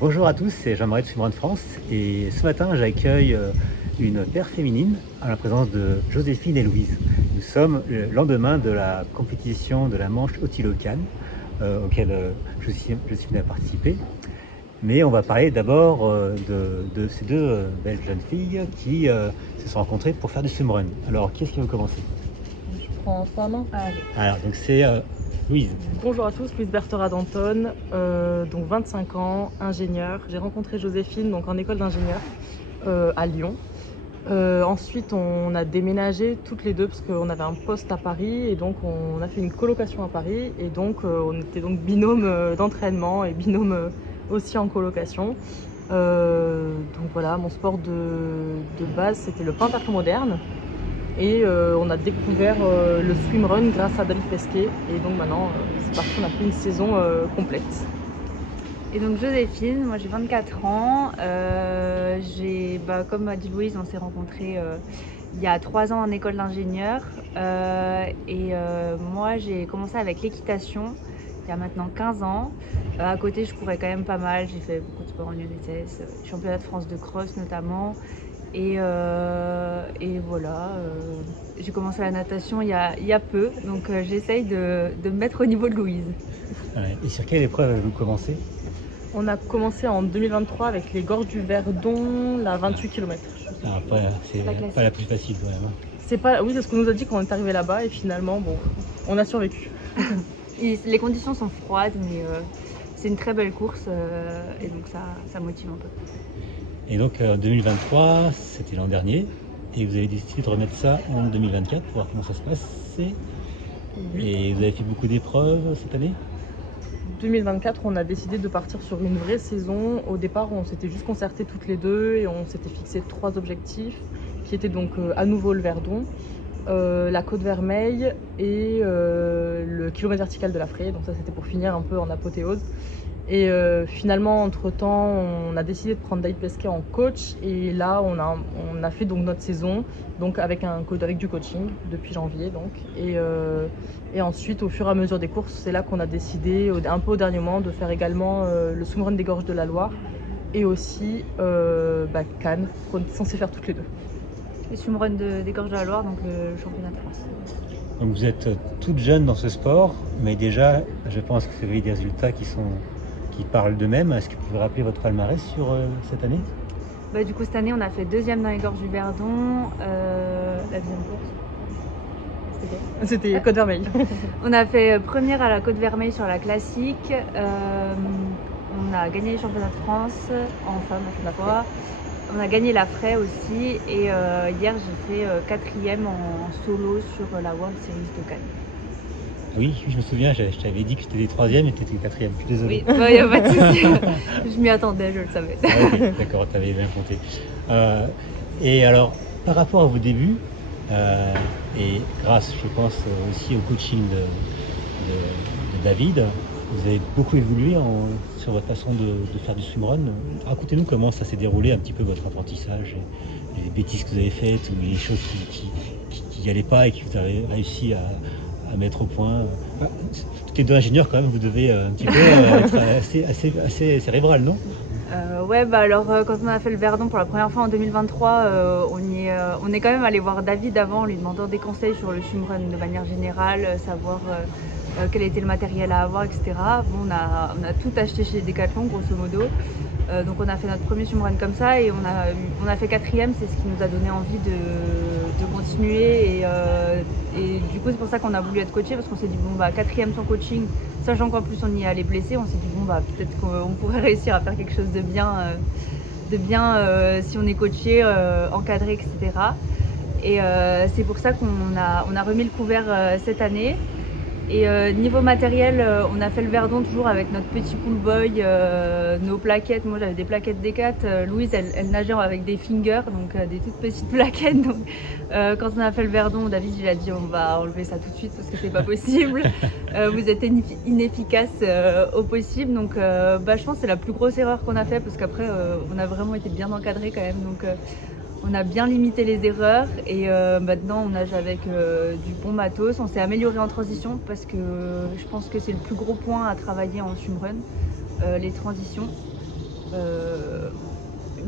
Bonjour à tous, c'est Jean-Marie de Swimrun France et ce matin j'accueille une paire féminine à la présence de Joséphine et Louise. Nous sommes le lendemain de la compétition de la manche Hautilo-Cannes auquel Joséphine a participé. Mais on va parler d'abord de ces deux belles jeunes filles qui se sont rencontrées pour faire du swimrun. Alors qui est-ce qui veut commencer? Je prends ça main. Allez. Alors donc c'est Louise. Bonjour à tous, Louise Berthera d'Anton, donc 25 ans, ingénieure. J'ai rencontré Joséphine donc en école d'ingénieur à Lyon. Ensuite on a déménagé toutes les deux parce qu'on avait un poste à Paris et donc on a fait une colocation à Paris et donc on était donc binôme d'entraînement et binôme aussi en colocation. Donc voilà, mon sport de base c'était le pentathlon moderne. Et on a découvert le swimrun grâce à David Pesquet. Et donc maintenant, c'est parti, on a fait une saison complète. Et donc Joséphine, moi j'ai 24 ans. Comme a dit Louise, on s'est rencontrés il y a 3 ans en école d'ingénieur. Moi j'ai commencé avec l'équitation il y a maintenant 15 ans. À côté, je courais quand même pas mal. J'ai fait beaucoup de sport en UNSS, championnat de France de cross notamment. Et voilà, j'ai commencé la natation il y a peu, donc j'essaye de me mettre au niveau de Louise. Et sur quelle épreuve avez-vous commencé? On a commencé en 2023 avec les Gorges du Verdon, la 28 km. C'est pas la plus facile quand même. Oui, c'est ce qu'on nous a dit quand on est arrivé là-bas et finalement, bon, on a survécu. Les conditions sont froides, mais c'est une très belle course et donc ça motive un peu. Et donc en 2023, c'était l'an dernier, et vous avez décidé de remettre ça en 2024 pour voir comment ça se passe. Et vous avez fait beaucoup d'épreuves cette année? 2024, on a décidé de partir sur une vraie saison. Au départ, on s'était juste concertés toutes les deux et on s'était fixé 3 objectifs qui étaient donc à nouveau le Verdon, la Côte Vermeille et le kilomètre vertical de la Fraye. Donc ça, c'était pour finir un peu en apothéose. Et finalement, entre-temps, on a décidé de prendre David Pesquet en coach. Et là, on a fait donc notre saison donc avec du coaching depuis janvier. Donc. Et ensuite, au fur et à mesure des courses, c'est là qu'on a décidé, un peu au dernier moment, de faire également le swimrun des Gorges de la Loire et aussi Cannes, qu'on est censé faire toutes les deux. Le swimrun des Gorges de la Loire, donc le championnat de France. Donc vous êtes toutes jeunes dans ce sport, mais déjà, je pense que vous avez des résultats qui parlent d'eux-mêmes. Est-ce que vous pouvez rappeler votre palmarès sur cette année? Du coup, cette année, on a fait 2e dans les Gorges du Verdon. La deuxième course, c'était Côte Vermeille. On a fait première à la Côte Vermeille sur la classique. On a gagné les championnats de France en femmes la fois. On a gagné la Fraye aussi. Et hier, j'ai fait 4e en solo sur la World Series de Cannes. Oui, je me souviens, je t'avais dit que j'étais 3e et tu étais 4e, je suis désolé. Oui, il n'y a pas de souci. Je m'y attendais, je le savais. Okay, d'accord, tu avais bien compté. Et alors, par rapport à vos débuts, et grâce, je pense, aussi au coaching de David, vous avez beaucoup évolué sur votre façon de faire du swimrun. Racontez-nous comment ça s'est déroulé un petit peu votre apprentissage, les bêtises que vous avez faites ou les choses qui n'allaient pas et que vous avez réussi à mettre au point. Toutes les deux ingénieurs quand même, vous devez un petit peu être assez cérébral, non? Quand on a fait le Verdon pour la première fois en 2023, on est quand même allé voir David avant, lui demandant des conseils sur le swimrun de manière générale, savoir quel était le matériel à avoir, etc. Bon, on a tout acheté chez Decathlon, grosso modo. Donc on a fait notre premier swimrun comme ça et on a fait 4e, c'est ce qui nous a donné envie de continuer et du coup c'est pour ça qu'on a voulu être coaché parce qu'on s'est dit 4e sans coaching, sachant qu'en plus on y allait blessé, on s'est dit peut-être qu'on pourrait réussir à faire quelque chose de bien si on est coaché, encadré, etc. Et c'est pour ça qu'on a remis le couvert cette année. Et niveau matériel, on a fait le Verdon toujours avec notre petit pool boy, nos plaquettes. Moi j'avais des plaquettes Decat, Louise elle nageait avec des fingers, donc des toutes petites plaquettes. Donc quand on a fait le Verdon, David il a dit on va enlever ça tout de suite parce que c'est pas possible. Vous êtes inefficace au possible. Donc je pense que c'est la plus grosse erreur qu'on a fait parce qu'après on a vraiment été bien encadré quand même. Donc on a bien limité les erreurs et maintenant on nage avec du bon matos. On s'est amélioré en transition parce que je pense que c'est le plus gros point à travailler en swimrun, les transitions.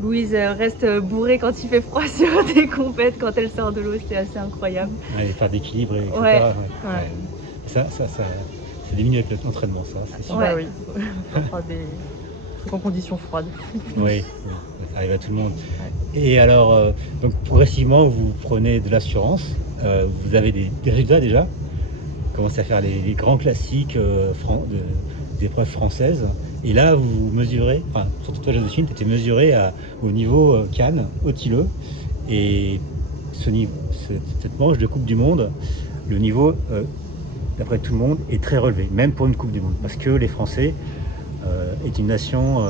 Louise reste bourrée quand il fait froid sur des compètes, quand elle sort de l'eau, c'était assez incroyable. Ouais, les phases d'équilibre, etc. Ouais. Ouais. Ça diminue avec l'entraînement, ça, c'est sûr. Ouais. Bah oui, on fera des trucs en conditions froides. Oui, ça arrive à tout le monde. Et alors, donc progressivement, vous prenez de l'assurance, vous avez des résultats déjà, vous commencez à faire les grands classiques des épreuves françaises. Et là, vous mesurez, enfin, surtout toi, Joséphine, tu étais mesurée au niveau Cannes, au Tilleux. Et cette manche de Coupe du Monde, le niveau, d'après tout le monde, est très relevé, même pour une Coupe du Monde. Parce que les Français est une nation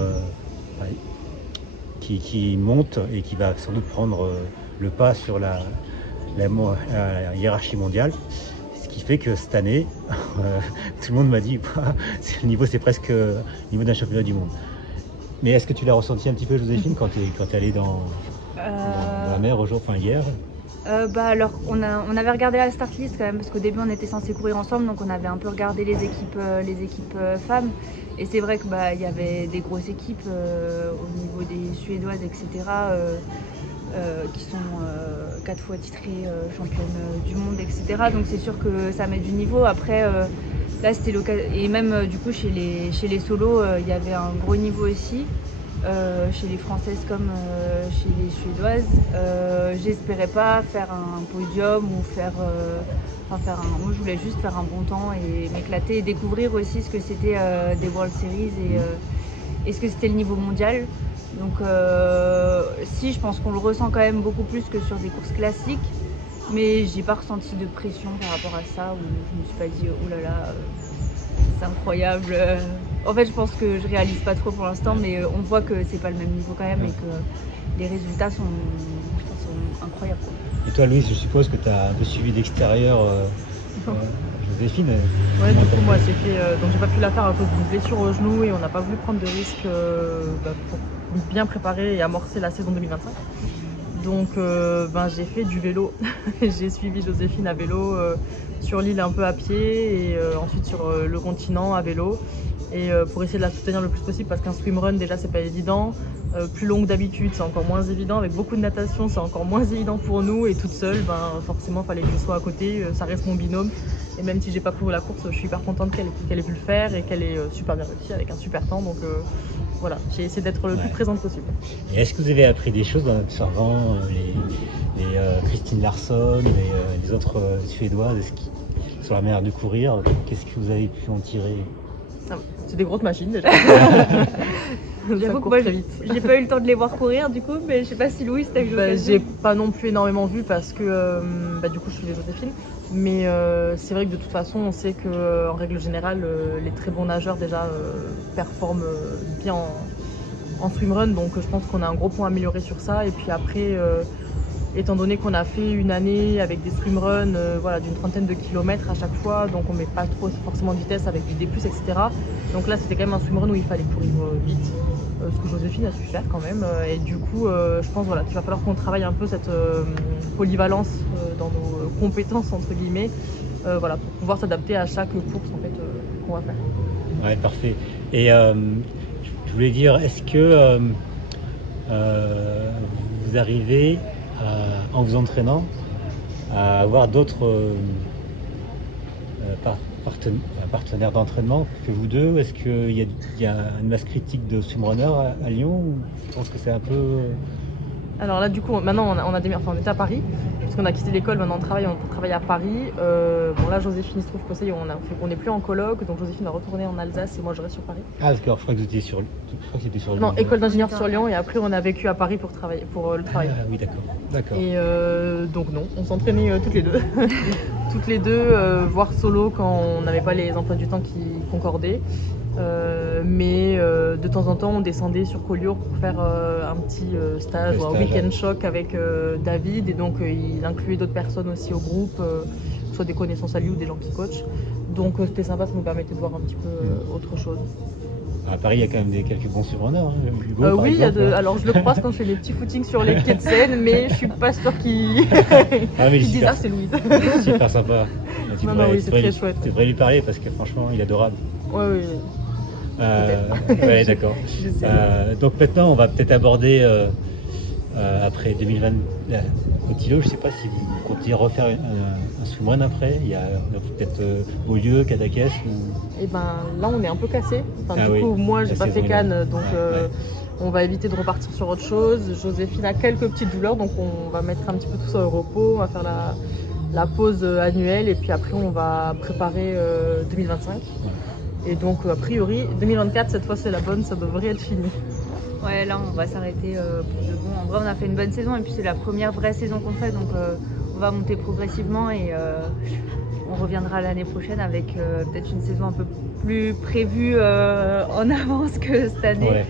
qui monte et qui va sans doute prendre le pas sur la hiérarchie mondiale. Ce qui fait que cette année, tout le monde m'a dit le niveau c'est presque le niveau d'un championnat du monde. Mais est-ce que tu l'as ressenti un petit peu, Joséphine, quand tu es allée dans la mer hier? Alors on avait regardé la start list quand même, parce qu'au début on était censé courir ensemble, donc on avait un peu regardé les équipes femmes, et c'est vrai que il y avait des grosses équipes au niveau des Suédoises, etc. Qui sont 4 fois titrées championnes du monde, etc. Donc c'est sûr que ça met du niveau. Après là c'était l'occasion, et même du coup chez les solos il y avait un gros niveau aussi. Chez les Françaises comme chez les Suédoises. J'espérais pas faire un podium ou moi je voulais juste faire un bon temps et m'éclater et découvrir aussi ce que c'était des World Series et ce que c'était le niveau mondial. Donc si, je pense qu'on le ressent quand même beaucoup plus que sur des courses classiques, mais j'ai pas ressenti de pression par rapport à ça, où je me suis pas dit oh là là c'est incroyable. En fait, je pense que je réalise pas trop pour l'instant, mais on voit que c'est pas le même niveau quand même et que les résultats sont incroyables. Et toi, Louise, je suppose que tu as un peu suivi d'extérieur Joséphine. Ouais, du coup, moi, donc j'ai pas pu la faire à cause d'une blessure au genou et on n'a pas voulu prendre de risques pour bien préparer et amorcer la saison 2025. Donc, j'ai fait du vélo. J'ai suivi Joséphine à vélo sur l'île un peu à pied et ensuite sur le continent à vélo. Et pour essayer de la soutenir le plus possible, parce qu'un swimrun déjà c'est pas évident, plus long que d'habitude c'est encore moins évident, avec beaucoup de natation c'est encore moins évident pour nous, et toute seule forcément fallait que je sois à côté, ça reste mon binôme, et même si j'ai pas couru la course je suis hyper contente qu'elle ait pu le faire et qu'elle ait super bien réussi avec un super temps, donc voilà, j'ai essayé d'être le plus présente possible. Et est-ce que vous avez appris des choses en observant les Christine Larsson, les autres Suédoises sur la manière de courir? Qu'est-ce que vous avez pu en tirer? C'est des grosses machines déjà. J'avoue que moi j'ai pas eu le temps de les voir courir du coup, mais je sais pas si Louis t'as eu l'occasion. J'ai pas non plus énormément vu parce que du coup je suis les Joséphine, mais c'est vrai que de toute façon on sait que en règle générale les très bons nageurs déjà performent bien en swimrun, donc je pense qu'on a un gros point à améliorer sur ça. Et puis après étant donné qu'on a fait une année avec des swimruns d'une 30aine de kilomètres à chaque fois, donc on met pas trop forcément de vitesse avec du D+, etc. Donc là c'était quand même un swimrun où il fallait courir vite, ce que Joséphine a su faire quand même. Et du coup je pense qu'il va falloir qu'on travaille un peu cette polyvalence dans nos compétences entre guillemets, pour pouvoir s'adapter à chaque course en fait qu'on va faire. Ouais, parfait. Et je voulais dire, est-ce que vous arrivez en vous entraînant à avoir d'autres partenaires d'entraînement que vous deux? Est-ce qu'il y a une masse critique de swimrunners à Lyon, ou je pense que c'est un peu... Alors là du coup maintenant on était à Paris, parce qu'on a quitté l'école, maintenant on travaille à Paris. Là Joséphine, il se trouve qu'on n'est plus en coloc, donc Joséphine va retourner en Alsace et moi je reste sur Paris. Ah d'accord, je crois que c'était sur Lyon. Non, école d'ingénieur sur Lyon, et après on a vécu à Paris pour le travail. Ah oui, d'accord. Et donc non, on s'entraînait toutes les deux. Toutes les deux, voire solo quand on n'avait pas les emplois du temps qui concordaient. Mais de temps en temps on descendait sur Collioure pour faire un petit stage ou un week-end choc avec David, et donc il incluait d'autres personnes aussi au groupe, soit des connaissances à lui ou des gens qui coachent, donc c'était sympa, ça nous permettait de voir un petit peu autre chose. À Paris, il y a quand même quelques bons surrunners. Hugo, oui, exemple, alors je le croise quand je fais des petits footings sur les quais de Seine, mais je suis pas sûre qu'il dise c'est Louise. Super sympa. Oui, c'est très chouette. Tu devrais lui parler parce que franchement, il est adorable. Oui. Ouais, d'accord. Donc maintenant, on va peut-être aborder, après 2020, Cotilo, je ne sais pas si vous comptez refaire un swimrun après. Il y a peut-être Beaulieu, Cadaqués ou... Et ben là, on est un peu cassé. Enfin, Ah du oui, coup, moi, j'ai la pas fait saison, Cannes, donc ouais. on va éviter de repartir sur autre chose. Joséphine a quelques petites douleurs, donc on va mettre un petit peu tout ça au repos. On va faire la pause annuelle et puis après, on va préparer 2025. Et donc, a priori, 2024, cette fois, c'est la bonne, ça devrait être fini. Ouais, là, on va s'arrêter pour de bon. En vrai, on a fait une bonne saison et puis c'est la première vraie saison qu'on fait, donc on va monter progressivement et on reviendra l'année prochaine avec peut-être une saison un peu plus prévue en avance que cette année. Ouais.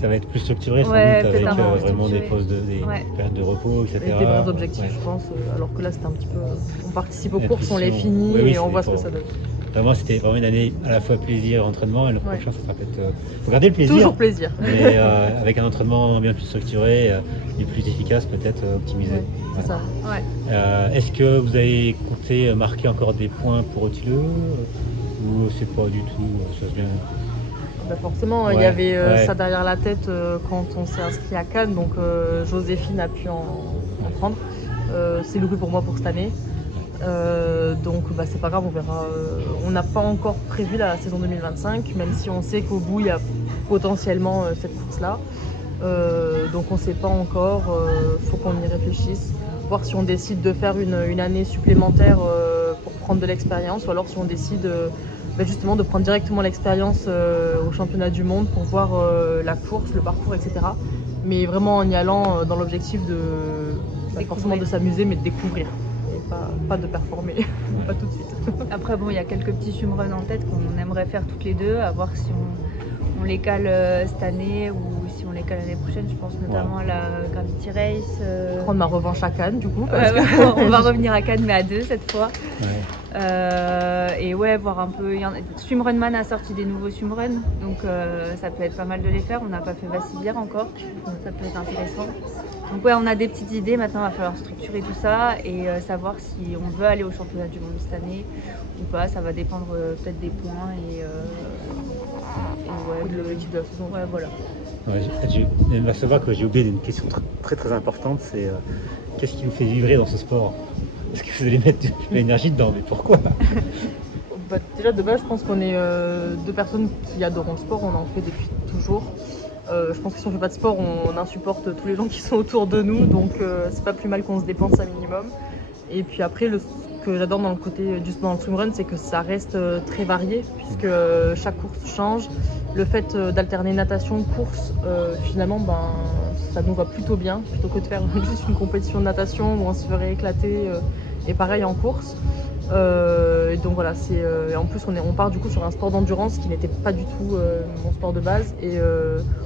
Ça va être plus structuré, sans Ouais, doute, avec peut-être un peu vraiment des structuré. pauses, des Ouais. périodes de repos, etc. Avec des vrais objectifs, Ouais. je pense. Alors que là, c'était un petit peu. On participe aux La courses, on les pression. finit Oui, oui, et on c'est voit ce que pour- ça donne. Vraiment, c'était vraiment une année à la fois plaisir et entraînement. Et le Ouais. prochain, ça sera peut-être. Faut garder le plaisir, Toujours plaisir. mais avec un entraînement bien plus structuré et plus efficace, peut-être optimisé. Ouais, c'est ça. Ouais. Est-ce que vous avez compté marquer encore des points pour Otileux ou c'est pas du tout ça se vient... Bah forcément, il y Ouais, avait ouais. ça derrière la tête quand on s'est inscrit à Cannes, donc Joséphine a pu en prendre. C'est loupé pour moi pour cette année. Donc bah, c'est pas grave, on verra. On n'a pas encore prévu la saison 2025, même si on sait qu'au bout il y a potentiellement cette course-là. Donc on sait pas encore, faut qu'on y réfléchisse, voir si on décide de faire une année supplémentaire pour prendre de l'expérience, ou alors si on décide bah, justement de prendre directement l'expérience au championnat du monde pour voir la course, le parcours, etc. Mais vraiment en y allant dans l'objectif de pas forcément de s'amuser, mais de découvrir. Et pas de performer, pas tout de suite. Après, bon, il y a quelques petits swimruns en tête qu'on aimerait faire toutes les deux, à voir si on les cale cette année ou si on les cale l'année prochaine. Je pense notamment à la Gravity Race. Prendre ma revanche à Cannes, du coup. Ouais, Parce que... on va revenir à Cannes, mais à deux cette fois. Ouais. Et ouais, voir un peu. Swimrunman a sorti des nouveaux swimruns, donc ça peut être pas mal de les faire. On n'a pas fait Vassivière encore, donc ça peut être intéressant. Donc ouais, on a des petites idées. Maintenant, il va falloir structurer tout ça et savoir si on veut aller au championnat du monde cette année ou pas. Ça va dépendre peut-être des points et ouais, de l'objectif de la saison. Ouais, voilà. Ouais, il va savoir que j'ai oublié une question très très importante, c'est qu'est-ce qui vous fait vibrer dans ce sport? Parce que vous allez mettre de l'énergie dedans, mais pourquoi? Bah, déjà de base, je pense qu'on est deux personnes qui adorent le sport, on en fait depuis toujours. Je pense que si on fait pas de sport, on insupporte tous les gens qui sont autour de nous, donc c'est pas plus mal qu'on se dépense un minimum. Et puis après, ce que j'adore dans le côté dans le swimrun, c'est que ça reste très varié, puisque chaque course change. Le fait d'alterner natation, course, finalement, ça nous va plutôt bien, plutôt que de faire juste une compétition de natation où on se ferait éclater, et pareil en course. Et donc voilà, en plus on part du coup sur un sport d'endurance qui n'était pas du tout mon sport de base, et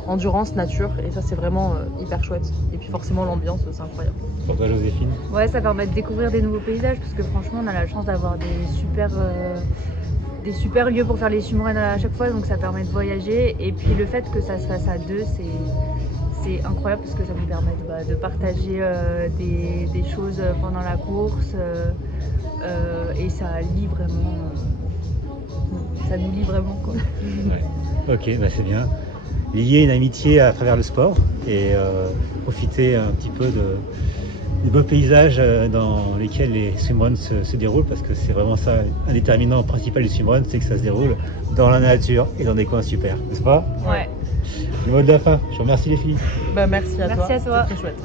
endurance, nature, et ça c'est vraiment hyper chouette. Et puis forcément l'ambiance, c'est incroyable. Pour toi, Joséphine? Ouais, ça permet de découvrir des nouveaux paysages parce que franchement, on a la chance d'avoir des super lieux pour faire les swimruns à chaque fois, donc ça permet de voyager. Et puis le fait que ça se fasse à deux, c'est incroyable parce que ça nous permet de partager des choses pendant la course et ça lie vraiment. Ça nous lie vraiment, quoi. Ouais. Ok, bah c'est bien. Lier une amitié à travers le sport et profiter un petit peu des beaux paysages dans lesquels les swimruns se déroulent, parce que c'est vraiment ça, un déterminant principal du swimrun, c'est que ça se déroule dans la nature et dans des coins super, n'est-ce pas? Ouais. Le mot de la fin, je vous remercie les filles. Bah, merci à toi. Merci à toi. C'est très chouette.